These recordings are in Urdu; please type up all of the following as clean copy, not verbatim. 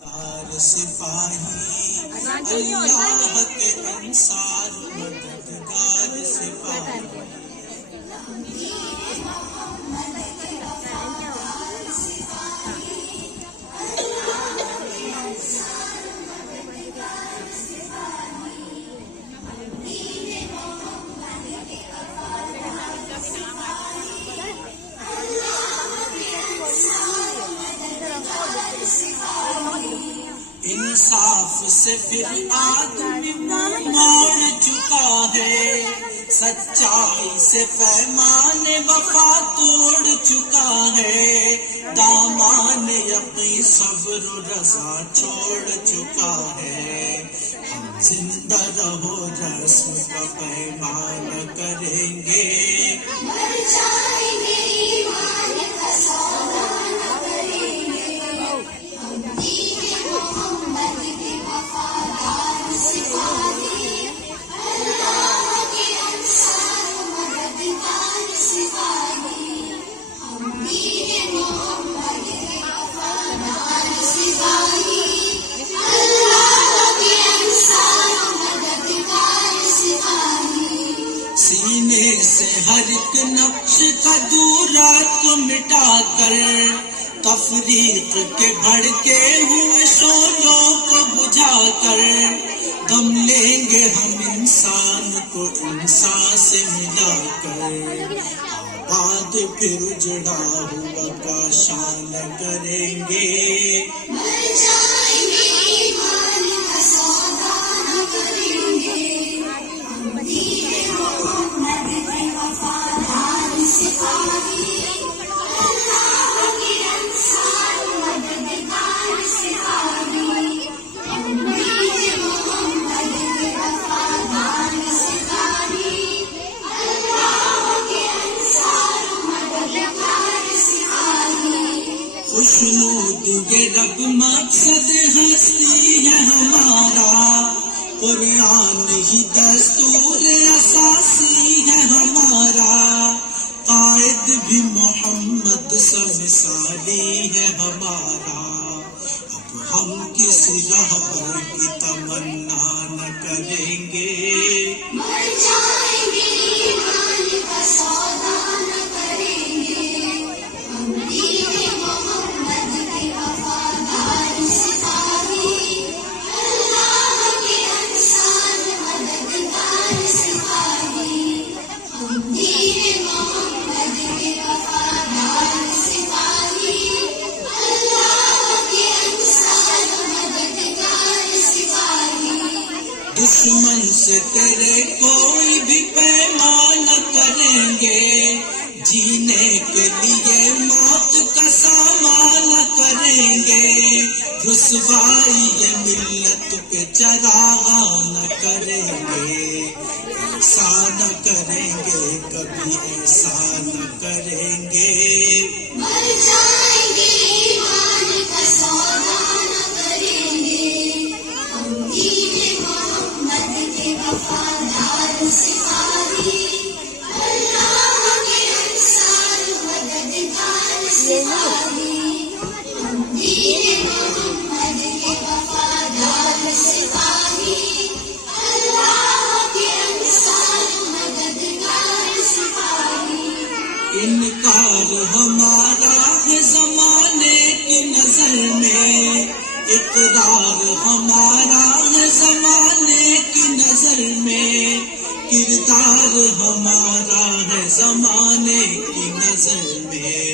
سپاہی اللہ کے انصار مددگار سپاہی انصاف سے پھر آدمی موڑ چکا ہے، سچائی سے پیمان وفا توڑ چکا ہے، دامان یقین صبر و رضا چھوڑ چکا ہے، ہم زندہ رہو رسم کا پیمان کریں گے، مر جائیں گے ایمان کا سودا نہ کریں گے، ہم دین محمد کے وفادار سپاہی، اللہ کے انصار مددگار سپاہی، ہم دین محمد کے وفادار سپاہی، اللہ کے انصار مددگار سپاہی، سینے سے ہر ایک نقش کا دورا کو مٹا کر تفریق کے بھڑکے ہوئے شعلوں کو بجھا کر دم لیں گے ہم انسان کو انسان سے ملا کر، آباد پھر اجڑا ہوا کا شان کریں گے، مر جائیں گے ایمان کا سودا نہ کریں گے، ہم دین محمد کے وفادار سپاہی، اللہ کے انصار مددگار سپاہی، ہم دین محمد کے وفادار سپاہی، اللہ کے انصار مددگار سپاہی، خوشنود یہ رب مقصد ہستی ہے ہمارا، قرآن ہی دستور اساسی ہے ہمارا، قائد بھی محمد سمثالی ہے ہمارا، اب ہم کسی رہبر کی تمنا نہ کریں گے، مر جائیں گے ایمان کا سودا نہ کریں گے، ہم دین محمد کے وفادار سپاہی، اللہ کے انصار مددگار سپاہی، ہم دین محمد کے وفادار سپاہی، اللہ کے انصار مددگار سپاہی، دشمن سے تیرے کوئی بھی پیمان نہ کریں گے، جینے کے لیے موت کا سامان نہ کریں گے، رسوائی یہ ملت کے چراغاں نہ کریں گے، ایسا نہ کریں گے کبھی ایسا نہ کریں گے، مر جائیں گے ایمان کا سودا نہ کریں گے، ہم دین محمد کے وفادار سپاہی، اللہ کے انصار مددگار سپاہی، ہم دین محمد کے وفادار سپاہی، اللہ کے انصار مددگار سپاہی، انکار ہمارا ہے زمانے کی نظر میں، اقرار ہمارا ہے زمانے کی نظر میں، کردار ہمارا ہے زمانے کی نظر میں،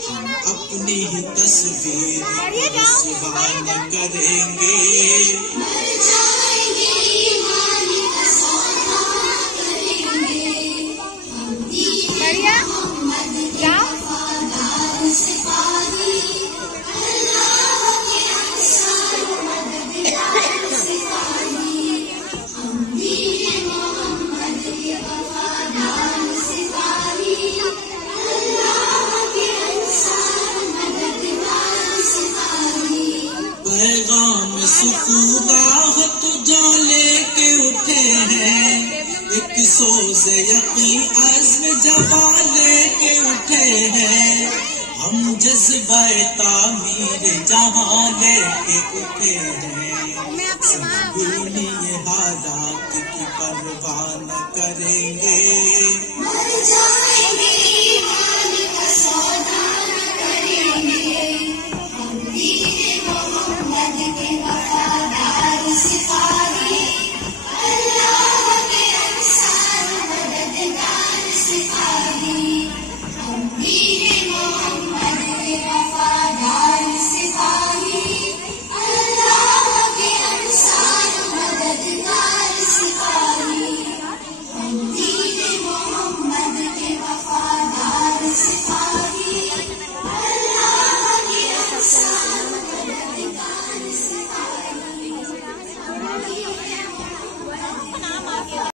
ہم اپنی ہی تصویر کو رسوا کریں گے، مر جائیں گے ایمان کا سودا نہ کریں گے، ہم دین محمد کے وفادار سپاہی، اللہ کے انصار مددگار سپاہی، ہم دین محمد کے وفادار سپاہی، اللہ کے انصار مددگار سپاہی، پیغام سکوراہ تو جو لے کے اٹھے ہیں، ایک سوز یقین عزم جوان لے کے اٹھے ہیں، ہم جذبہ جذبہ تعمیر جہاں لے کے اٹھے ہیں، سنگینی حالات کی پرواہ نہ کریں گے، مر جائیں گے